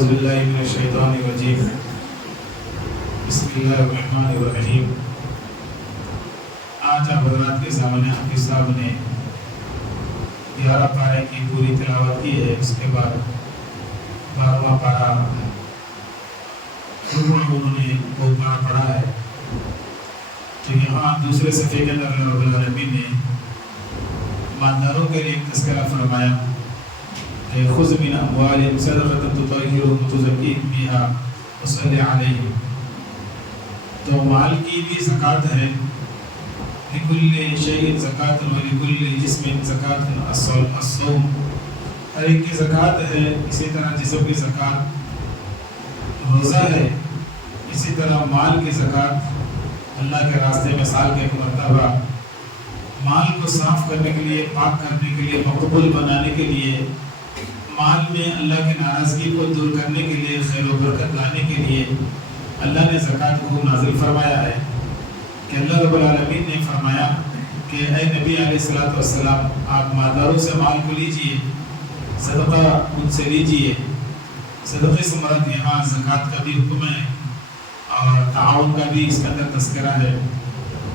اعوذ باللہ من الشیطان الرجیم بسم اللہ الرحمن الرحیم۔ آج آپ حضرات کے سامنے حافظ صاحب نے 11 پارے کی پوری تلاوت کی ہے، اس کے بعد 12واں پارہ انہوں نے بہت بڑا پڑھا ہے۔ تو یہاں دوسرے صفحے کے اندر رب العالمین نے ایمانداروں کے لیے ایک تذکرہ فرمایا کہ خذ من اموالہم صدقۃ تطہرھم وتزکیہم بہا وصلی علیہم۔ تو مال کی بھی زکوٰۃ ہے، لکل شیء زکوٰۃ ولکل جسم زکوٰۃ الصوم، ہر ایک کی زکوٰۃ ہے۔ اسی طرح جسم کی زکوٰۃ روزہ ہے، اسی طرح مال کی زکوٰۃ اللہ کے راستے میں سال کے ایک مرتبہ مال کو صاف کرنے کے لیے، پاک کرنے کے لیے، مقبول بنانے کے لیے، مال میں اللہ کی ناراضگی کو دور کرنے کے لیے، خیر و برکت لانے کے لیے اللہ نے زکوٰۃ کو نازل فرمایا ہے۔ کہ اللہ رب العالمین نے فرمایا کہ اے نبی علیہ الصلوۃ والسلام، آپ مالداروں سے مال کو لیجئے، صدقہ ان سے لیجئے۔ صدقے سے مراد یہاں زکوٰۃ کا بھی حکم ہے اور تعاون کا بھی اس کے اندر تذکرہ ہے۔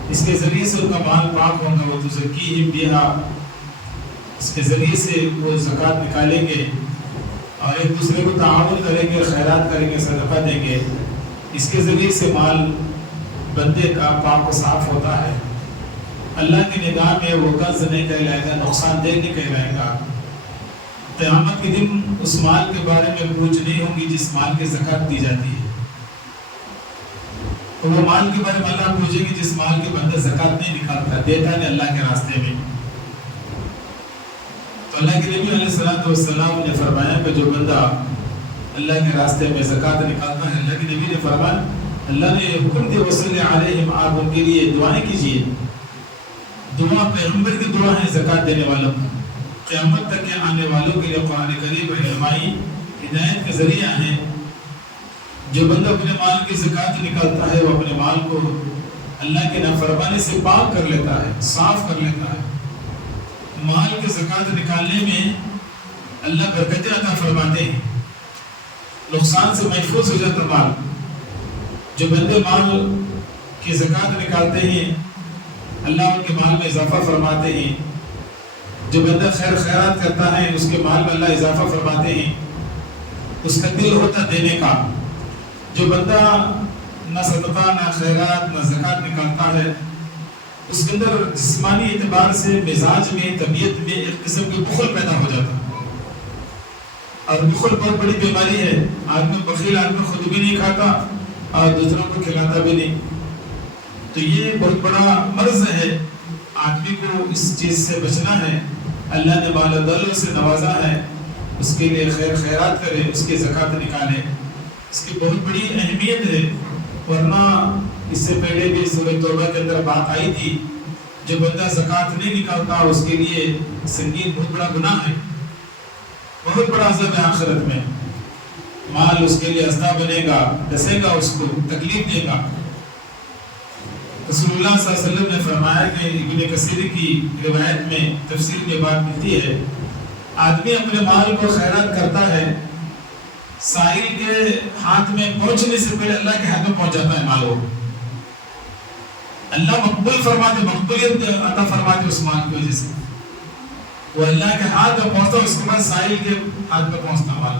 اس کے ذریعے سے ان کا مال پاک ہوگا، وہ تزکیہم بہا، اس کے ذریعے سے وہ زکوٰۃ نکالیں گے اور ایک دوسرے کو تعاون کریں گے، خیرات کریں گے، صدقہ دیں گے۔ اس کے ذریعے سے مال بندے کا پاک و صاف ہوتا ہے۔ اللہ کی نگاہ میں وہ کنز نہیں کہلائے گا، نقصان دہ نہیں کہلائے گا۔ قیامت کے دن اس مال کے بارے میں پوچھ نہیں ہوں گی جس مال کی زکوٰۃ دی جاتی ہے۔ تو وہ مال کے بارے میں اللہ پوچھے گی جس مال کے بندہ زکوٰۃ نہیں نکالتا، دیتا نہیں اللہ کے راستے میں۔ تو اللہ کے نبی علیہ الصلوۃ والسلام نے فرمایا کہ جو بندہ اللہ کے راستے میں زکوٰۃ نکالتا ہے، اللہ کے نبی نے فرمایا، اللہ نے حکم دیا وصلی علیہم، آپ ان کے لیے دعائیں کیجیے۔ دعا پیغمبر کی دعا ہے زکوٰۃ دینے والوں کو، قیامت تک کے آنے والوں کے لیے قرآن کریم رہنمائی ہدایت کے ذریعہ ہیں۔ جو بندہ اپنے مال کی زکوٰۃ نکالتا ہے، وہ اپنے مال کو اللہ کے نافرمانی سے پاک کر لیتا ہے، صاف کر لیتا ہے۔ مال کی زکوٰۃ نکالنے میں اللہ برکتیں عطا فرماتے ہیں، نقصان سے محفوظ ہو جاتا مال۔ جو بندے مال کی زکوٰۃ نکالتے ہیں، اللہ ان کے مال میں اضافہ فرماتے ہیں۔ جو بندہ خیر خیرات کرتا ہے، اس کے مال میں اللہ اضافہ فرماتے ہیں، اس کا دل ہوتا دینے کا۔ جو بندہ نہ صدقہ، نہ خیرات، نہ زکوٰۃ نکالتا ہے، اس کے اندر جسمانی اعتبار سے مزاج میں، طبیعت میں ایک قسم کی بخل پیدا ہو جاتا ہے۔ اور بخل بہت بڑی بیماری ہے۔ آدمی بخیل آدمی خود بھی نہیں کھاتا اور دوسروں کو کھلاتا بھی نہیں۔ تو یہ بہت بڑا مرض ہے، آدمی کو اس چیز سے بچنا ہے۔ اللہ نے مال و دولت سے نوازا ہے، اس کے لیے خیر خیرات کرے، اس کی زکوٰۃ نکالے۔ اس کی بہت بڑی اہمیت ہے، ورنہ اس سے پہلے بھی سورہ توبہ کے اندر بات آئی تھی، جو بندہ زکوٰۃ نہیں نکالتا اس کے لیے سنگین بہت بڑا گناہ ہے، بہت بڑا عذاب ہے آخرت میں۔ مال اس کے لیے اسدا بنے گا، ڈسے گا، اس کو تکلیف دے گا۔ رسول اللہ صلی اللہ علیہ وسلم نے فرمایا کہ ابن کثیر کی روایت میں تفسیر میں بات ملتی ہے، آدمی اپنے مال کو خیرات کرتا ہے، سائل کے ہاتھ میں پہنچنے سے پہلے اللہ کے ہاتھ میں پہنچ جاتا ہے مال وہ۔ اللہ مقبول فرماتے، مقبولیت عطا فرماتے اس مال کی وجہ سے۔ وہ اللہ کے ہاتھ میں پہنچتا، اس کے بعد سائل کے ہاتھ میں پہنچتا مال۔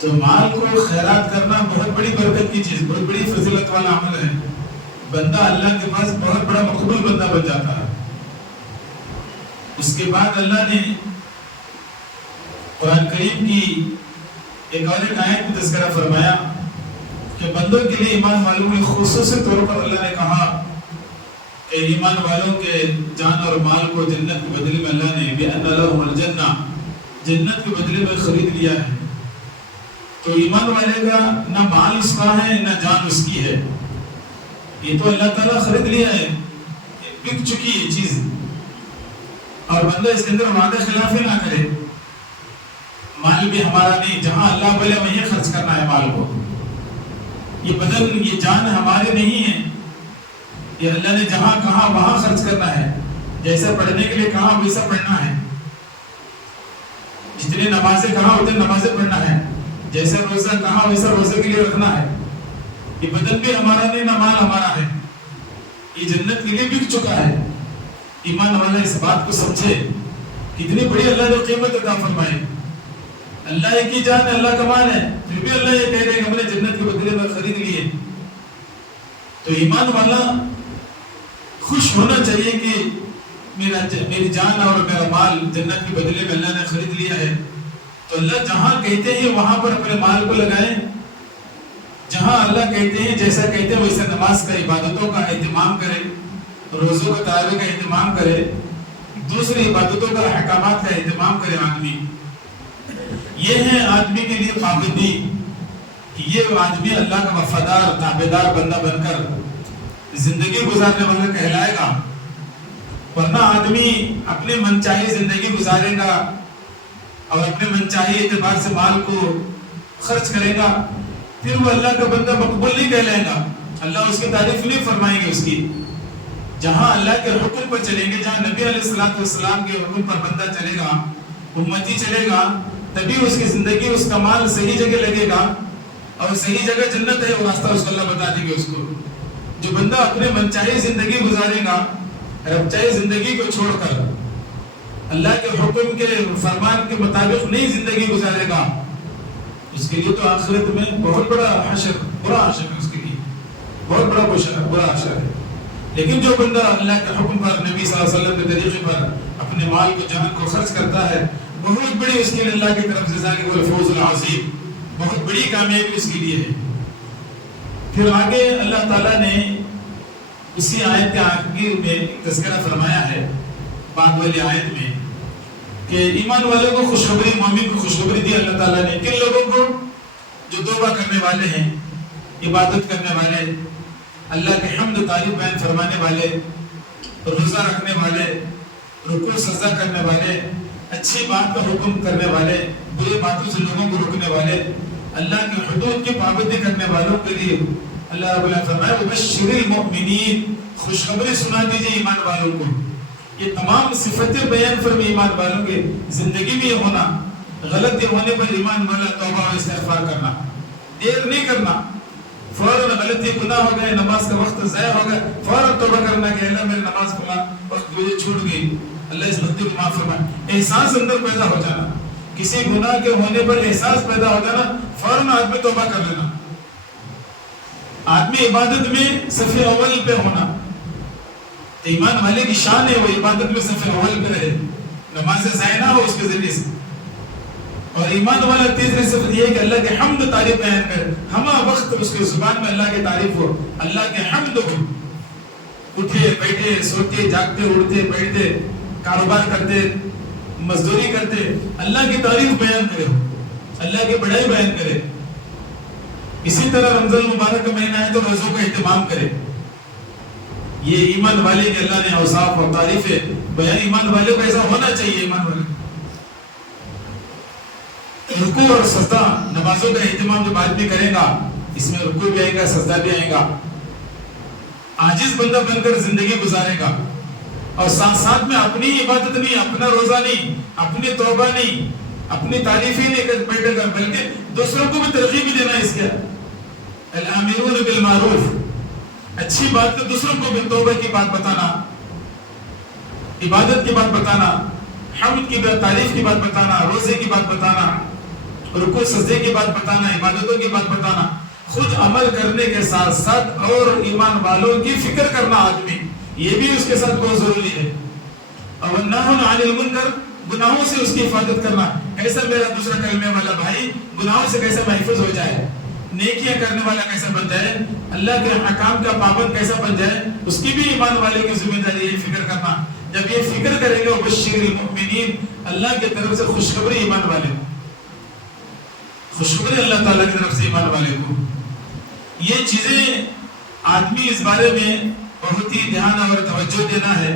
تو مال کو خیرات کرنا بہت بڑی برکت کی چیز، بہت بڑی فضیلت والا عمل ہے۔ بندہ اللہ کے پاس بہت بڑا مقبول بندہ بن جاتا ہے۔ اس کے بعد اللہ نے قرآن کریم کی ایک اور ایک آیت میں تذکرہ فرمایا کہ بندوں کے لیے ایمان والوں کے خصوصی طور پر اللہ نے کہا کہ ایمان والوں کے جان اور مال کو جنت کے بدلے میں اللہ نے بِأَنَّ لَهُمُ الْجَنَّةَ، جنت کے بدلے میں خرید لیا ہے۔ تو ایمان والے کا نہ مال اس کا ہے، نہ جان اس کی ہے، یہ تو اللہ تعالیٰ خرید لیا ہے، بک چکی ہے چیز۔ اور بندہ اس کے اندر وعدہ خلافی نہ کرے، مال بھی ہمارا نہیں، جہاں اللہ بولے وہیں خرچ کرنا ہے مال کو۔ یہ بدن، یہ جان ہمارے نہیں ہے، یہ اللہ نے جہاں کہا وہاں خرچ کرنا ہے۔ جیسا پڑھنے کے لیے کہا ویسا پڑھنا ہے، جتنے نمازیں کہا اتنے نمازیں پڑھنا ہے، جیسا روزہ کہا ویسا روزے کے لیے رکھنا ہے. یہ بدن بھی ہمارا نہیں نہ مال ہمارا ہے, یہ جنت کے لیے بک چکا ہے. ایمان والا اس بات کو سمجھے, کتنی بڑی اللہ نے قیمت عطا فرمائی. اللہ کی جان اللہ کا مال ہے, پھر بھی اللہ یہ کہہ رہے کہ ہم نے جنت کے بدلے میں خرید لیے. تو ایمان والا خوش ہونا چاہیے کہ میری جان اور میرا مال جنت کے بدلے میں اللہ نے خرید لیا ہے. تو اللہ جہاں کہتے ہیں وہاں پر اپنے مال کو لگائیں, جہاں اللہ کہتے ہیں جیسا کہتے ہیں ویسا نماز کا, عبادتوں کا اہتمام کرے, روزوں کا تراویح کا اہتمام کرے, دوسری عبادتوں کا احکامات کا اہتمام کرے آدمی. یہ ہے آدمی کے لیے پابندی کہ یہ آدمی اللہ کا وفادار تابعدار بندہ بن کر زندگی گزارنے والا کہلائے گا. ورنہ آدمی اپنے منچاہی زندگی گزارے گا اور اپنے منچاہی اعتبار سے مال کو خرچ کرے گا, پھر وہ اللہ کا بندہ مقبول نہیں کہلائے گا. اللہ اس کی تعریف نہیں فرمائیں گے اس کی. جہاں اللہ کے حکم پر چلیں گے, جہاں نبی علیہ السلام کے حکم پر بندہ چلے گا, امتی چلے گا, تبھی اس کی زندگی اس کا مال صحیح جگہ لگے گا اور صحیح جگہ جنت ہے وہ راستہ اس کو اللہ بتا دیں گے اس کو. جو بندہ اپنے منچاہی زندگی گزارے گا, ربچاہی زندگی کو چھوڑ کر اللہ کے حکم کے فرمان کے مطابق نہیں زندگی گزارے گا, اس کے لیے تو آخرت میں بہت بڑا حشر, برا حشر ہے اس کے لیے, بہت بڑا برا حشر ہے. لیکن جو بندہ اللہ کے حکم پر, نبی صلی اللہ علیہ وسلم کے طریقے پر اپنے مال کو, جان کو خرچ کرتا ہے, بہت بڑی اس کے لیے اللہ کی طرف سے ذالک الفوز العظیم, بہت بڑی کامیابی اس کے لیے ہے. پھر آگے اللہ تعالیٰ نے اسی آیت کے آخر میں تذکرہ فرمایا ہے, بعد والی آیت میں, کہ ایمان والوں کو خوشخبری, مومن کو خوشخبری دی اللہ تعالیٰ نے. کن لوگوں کو؟ جو توبہ کرنے والے ہیں, عبادت کرنے والے, اللہ کے حمد تعریف بیان فرمانے والے, روزہ رکھنے والے, رکوع سجدہ کرنے والے, اچھی بات کا حکم کرنے والے, بری باتوں سے لوگوں کو روکنے والے, اللہ کے حدود کی پابندی کرنے والوں کے لیے اللہ رب العالمین فرمایا وبشر المؤمنین, خوشخبری سنا دیجیے ایمان والوں کو. یہ تمام صفتیں بیان فرمائے ایمان والوں کے زندگی میں یہ ہونا, غلطی ہونے پر ایمان والا توبہ و استغفار کرنا, دیر نہیں کرنا. فوراً غلطی گناہ ہو گئے, نماز کا وقت ضائع ہو گیا, فوراً توبہ کرنا کہ اللہ میری نماز کا وقت مجھے چھوٹ گئی, اللہ اس غلطی کو معاف فرمائے. احساس اندر پیدا ہو جانا, کسی گناہ کے ہونے پر احساس پیدا ہو جانا, فوراً آدمی توبہ کر لینا. آدمی عبادت میں صف اول پہ ہونا, ایمان والے کی شان ہے وہ عبادت میں صف اول پہ رہے, نماز ضائع نہ ہو اس کے ذریعے سے. اور ایمان والا تیسری صفت یہ ہے کہ اللہ کے حمد تعریف بیان کرے, ہمہ وقت اس کے زبان میں اللہ کی تعریف ہو, اللہ کے حمد ہو. اٹھے بیٹھے, سوتے جاگتے, اڑتے بیٹھتے, کاروبار کرتے, مزدوری کرتے, اللہ کی تعریف بیان کرے, اللہ کی بڑائی بیان کرے. اسی طرح رمضان مبارک کا مہینہ ہے تو روزوں کا اہتمام کرے. یہ ایمان والے کے اللہ نے اوصاف اور تعریفیں بیان, ایمان والے کو ایسا ہونا چاہیے. ایمان والے رکوع اور سجدہ, نمازوں کا اہتمام جب آدمی کرے گا, اس میں رکوع بھی آئے گا, سجدہ بھی آئے گا, عاجز بندہ بن کر زندگی گزارے گا. اور ساتھ ساتھ میں اپنی عبادت نہیں, اپنا روزہ نہیں, اپنی توبہ نہیں, اپنی تعریف ہی نہیں کر بیٹھے گا, بلکہ دوسروں کو بھی ترغیب بھی دینا. اس کے الامرون بالمعروف, اچھی بات کو دوسروں کو بھی توبہ کی بات بتانا, عبادت کی بات بتانا, حمد کی بات, تعریف کی بات بتانا, روزے کی بات بتانا, رکوع سجدے کی بات بتانا, عبادتوں کی بات بتانا. خود عمل کرنے کے ساتھ ساتھ اور ایمان والوں کی فکر کرنا آدمی, یہ بھی اس کے ساتھ بہت ضروری ہے. اور والنہی عن المنکر, گناہوں سے اس کی حفاظت کرنا. کیسا میرا دوسرا کلمے والا بھائی گناہوں سے کیسا محفوظ ہو جائے, نیکیاں کرنے والا کیسا بن جائے, اللہ کے حکام کا پابند کیسا بن جائے, اس کی بھی ایمان والے کی ذمہ داری ہے فکر کرنا. جب یہ فکر کریں گے وبشر المؤمنین, اللہ کی طرف سے خوشخبری ایمان والے کو, خوشخبری اللہ تعالیٰ کی طرف سے ایمان والے کو. یہ چیزیں آدمی اس بارے میں بہت ہی دھیان اور توجہ دینا ہے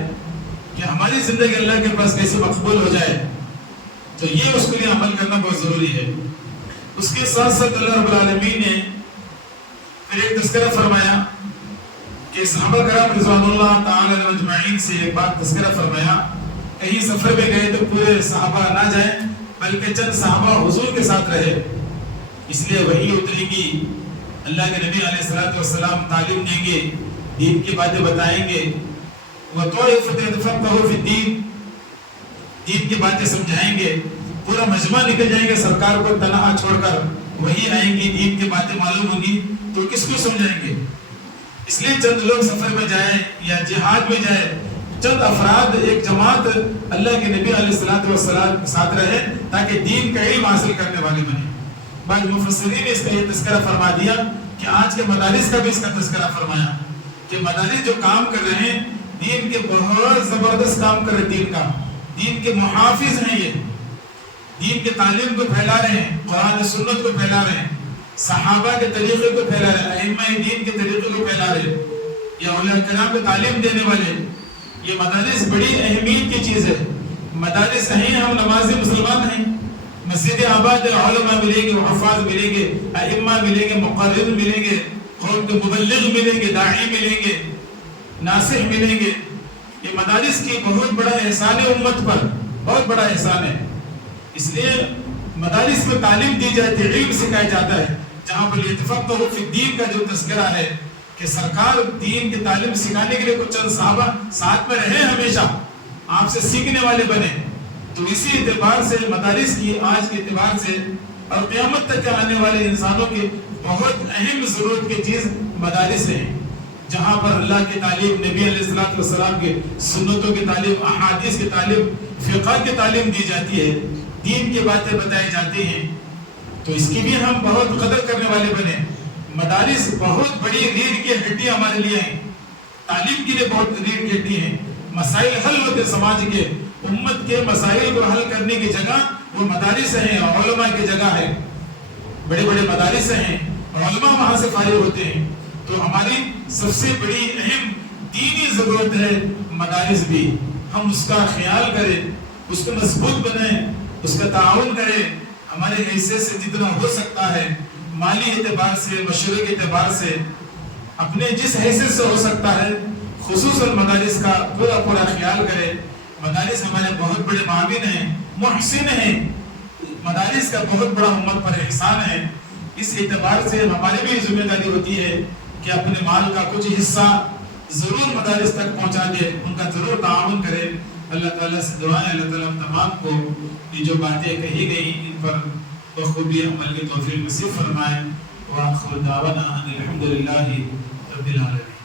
کہ ہماری زندگی اللہ کے پاس کیسے مقبول ہو جائے. تو یہ اس کے لیے عمل کرنا بہت ضروری ہے. اس کے ساتھ ساتھ اللہ رب العالمین نے پھر ایک تذکرہ فرمایا کہ صحابہ کرام رضوان اللہ تعالی علیہم اجمعین سے ایک بات تذکرہ فرمایا. کہیں سفر میں گئے تو پورے صحابہ نہ جائیں بلکہ چند صحابہ حضور کے ساتھ رہے. اس لیے وحی اترے گی، اللہ کے نبی علیہ الصلوۃ والسلام تعلیم دیں گے، دین کی باتیں بتائیں گے، وَطَائِفَةٌ يَتَفَقَّهُ فِي الدِّينِ، دین کی باتیں سمجھائیں گے، پورا مجمع نکل جائیں گے سرکار کو تنہا چھوڑ کر، وہی آئیں گی، دین کی باتیں معلوم ہوں گی، تو کس کو سمجھائیں گے؟ اس لیے چند لوگ سفر میں جائیں یا جہاد میں جائیں، چند افراد ایک جماعت اللہ کے نبی علیہ الصلوۃ والسلام کے ساتھ رہے تاکہ دین کا علم حاصل کرنے والے بنے۔ بعض مفسرین نے اس کا یہ تذکرہ فرما دیا کہ آج کے مدارس کا بھی اس کا تذکرہ فرمایا کہ مدارس جو کام کر رہے ہیں دین کے بہت زبردست کام کر رہے، دین کے محافظ ہیں، یہ دین کے تعلیم کو پھیلا رہے ہیں، قرآن سنت کو پھیلا رہے ہیں، صحابہ کے طریقے کو پھیلا رہے ہیں، ائمہ دین کے طریقے کو پھیلا رہے ہیں، یا اولیاء کرام کو تعلیم دینے والے۔ یہ مدارس بڑی اہمیت کی چیز ہے۔ مدارس ہیں، ہم نمازی مسلمان ہیں، مسجد آباد علماء ملیں گے، حفاظ ملیں گے، ائمہ ملیں گے، مقرر ملیں گے، قوم کے مبلغ ملیں گے، داعی ملیں گے، ناصح ملیں گے۔ یہ مدارس کی بہت بڑا احسان ہے، امت پر بہت بڑا احسان ہے۔ اس لیے مدارس میں تعلیم دی جاتی ہے، علم سکھایا جاتا ہے، جہاں پر یتفقہوا فی الدین کا جو تذکرہ ہے کہ سرکار دین کی تعلیم سکھانے کے لیے کچھ چند صحابہ ساتھ میں رہے، ہمیشہ آپ سے سیکھنے والے بنے۔ تو اسی اعتبار سے مدارس کی آج کے اعتبار سے اور قیامت تک آنے والے انسانوں کی بہت اہم ضرورت کی چیز مدارس ہیں، جہاں پر اللہ کی تعلیم، نبی علیہ الصلوۃ والسلام کے سنتوں کی تعلیم، احادیث کی تعلیم، فقہ کی تعلیم دی جاتی ہے، دین کی باتیں بتائی جاتی ہیں۔ تو اس کی بھی ہم بہت قدر کرنے والے بنے۔ مدارس بہت بڑی ریڑھ کی ہڈی ہمارے لیے ہیں، تعلیم کے لیے بہت ریڑھ کی ہڈی ہیں۔ مسائل حل ہوتے سماج کے، امت کے مسائل کو حل کرنے کی جگہ وہ مدارس ہیں، علماء کی جگہ ہے، بڑے بڑے مدارس ہیں، علماء وہاں سے فارغ ہوتے ہیں۔ تو ہماری سب سے بڑی اہم دینی ضرورت ہے مدارس بھی، ہم اس کا خیال کریں، اس کو مضبوط بنائیں، اس کا تعاون کریں، ہمارے حیثیت سے جتنا ہو سکتا ہے، مالی اعتبار سے، مشورے کے اعتبار سے، اپنے جس حیثیت سے ہو سکتا ہے، خصوصاً مدارس کا پورا خیال کرے۔ مدارس ہمارے بہت بڑے معاون ہیں، محسن ہیں، مدارس کا بہت بڑا امت پر احسان ہے۔ اس اعتبار سے ہماری بھی ذمہ داری ہوتی ہے کہ اپنے مال کا کچھ حصہ ضرور مدارس تک پہنچا دے، ان کا ضرور تعاون کرے۔ اللہ تعالیٰ سے دعائیں، اللہ تعالیٰ تمام کو یہ جو باتیں کہی گئی ان پر بخوبی عمل کی توفیق نصیب فرمائے۔ وآخر دعوانا ان الحمد للہ رب العالمین۔